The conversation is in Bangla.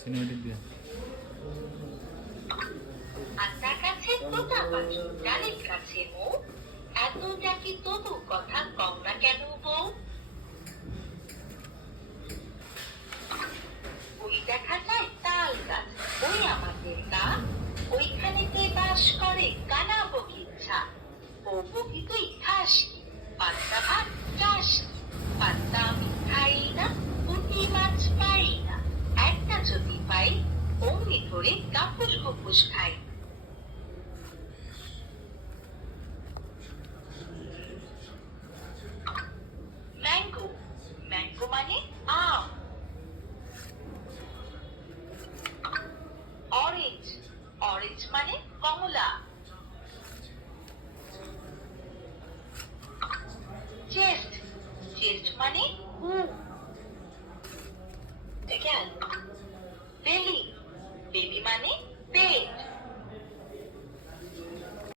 সিনেমেটিক দিয়ে আত্মার কাছে তোতা পাখি ডালের কাছে মৌ, এত ডাকি তবু কথা কম না কেন বউ? ওই দেখা যায় তাল গাছ, ওই আমাদের গা, ওইখানেতে বাস করে কানা বগিচ্ছা। ও বগি তুই খাস কি, পান্তা ভাত চাস কি? পান্তা আমি খাই না, পুঁটি মাছ পাই না, একটা যদি পাই অমনি ধরে কাপুস কুপুস খাই। ম্যাঙ্গো, ম্যাঙ্গো মানে আম। অরেঞ্জ, অরেঞ্জ মানে কমলা। চেস্ট, চেস্ট মানে বুক। বেলি, বেলি মানে পেট।